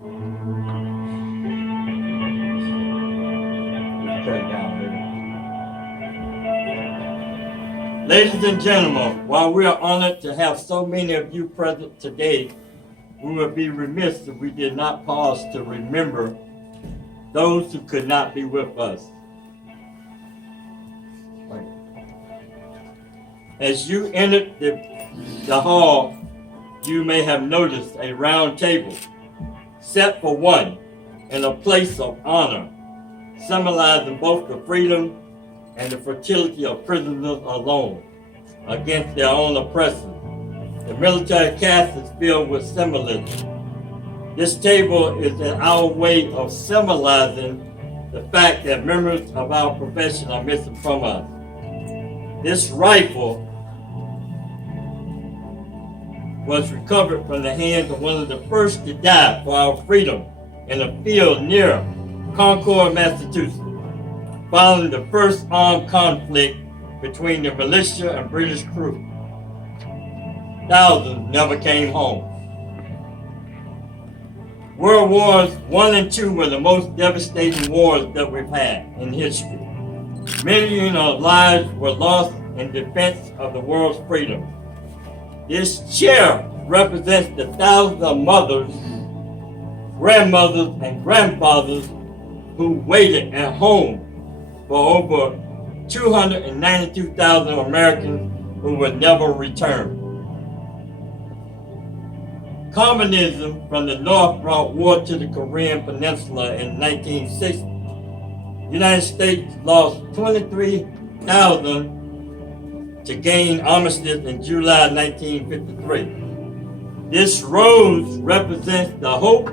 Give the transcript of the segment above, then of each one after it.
Ladies and gentlemen, while we are honored to have so many of you present today, we would be remiss if we did not pause to remember those who could not be with us. As you entered the hall, you may have noticed a round table set for one in a place of honor, symbolizing both the freedom and the fertility of prisoners alone against their own oppressors. The military cast is filled with symbolism. This table is in our way of symbolizing the fact that members of our profession are missing from us. This rifle was recovered from the hands of one of the first to die for our freedom in a field near Concord, Massachusetts, following the first armed conflict between the militia and British crew. Thousands never came home. World Wars I and II were the most devastating wars that we've had in history. Millions of lives were lost in defense of the world's freedom. This chair represents the thousands of mothers, grandmothers, and grandfathers who waited at home for over 292,000 Americans who would never return. Communism from the North brought war to the Korean Peninsula in 1960. The United States lost 23,000 to gain armistice in July 1953. This rose represents the hope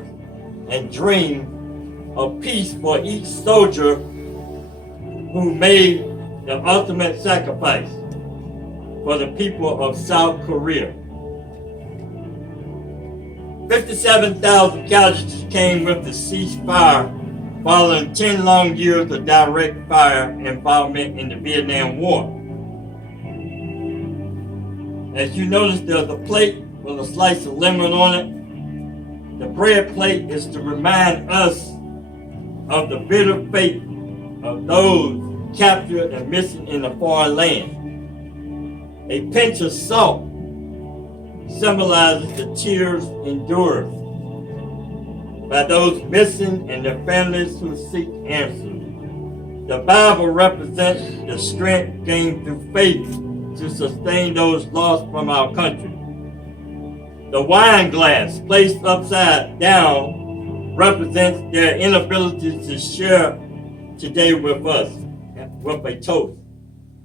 and dream of peace for each soldier who made the ultimate sacrifice for the people of South Korea. 57,000 casualties came with the ceasefire following 10 long years of direct fire involvement in the Vietnam War. As you notice, there's a plate with a slice of lemon on it. The bread plate is to remind us of the bitter fate of those captured and missing in a foreign land. A pinch of salt symbolizes the tears endured by those missing and their families who seek answers. The Bible represents the strength gained through faith to sustain those lost from our country. The wine glass placed upside down represents their inability to share today with us with a toast,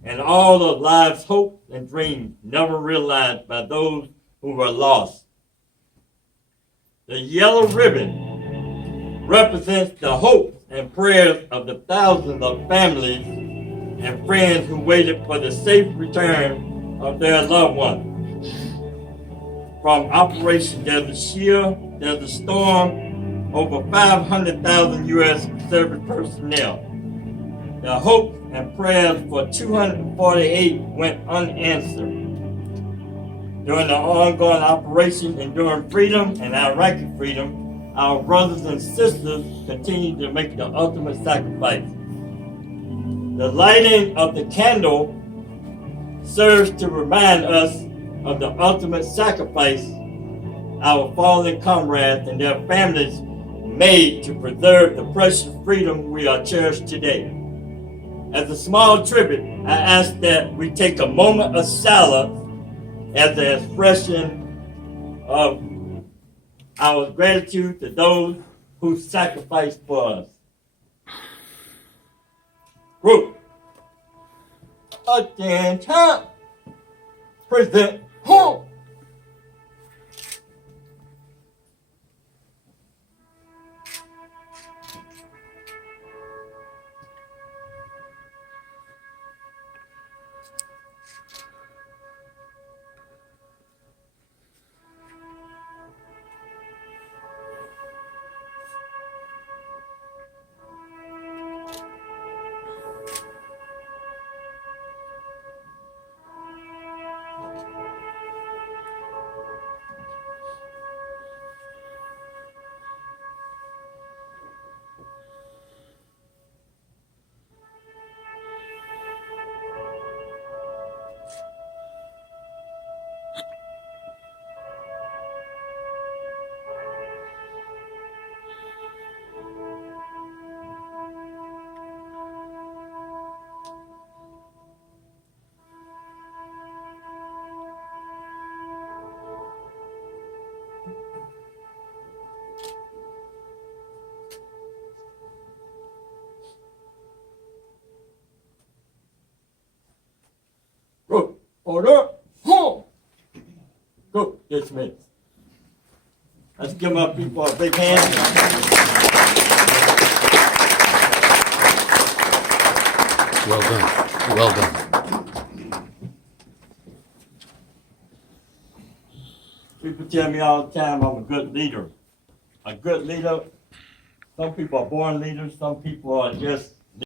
and all of life's hopes and dreams never realized by those who were lost. The yellow ribbon represents the hopes and prayers of the thousands of families and friends who waited for the safe return of their loved ones. From Operation Desert Shield, Desert Storm, over 500,000 U.S. service personnel. The hopes and prayers for 248 went unanswered. During the ongoing Operation Enduring Freedom and Iraqi Freedom, our brothers and sisters continue to make the ultimate sacrifice. The lighting of the candle serves to remind us of the ultimate sacrifice our fallen comrades and their families made to preserve the precious freedom we are cherished today. As a small tribute, I ask that we take a moment of silence as an expression of our gratitude to those who sacrificed for us. Group, attention, present home. dismissed. Let's give our people a big hand. Well done. Well done. People tell me all the time I'm a good leader. A good leader, some people are born leaders, some people are just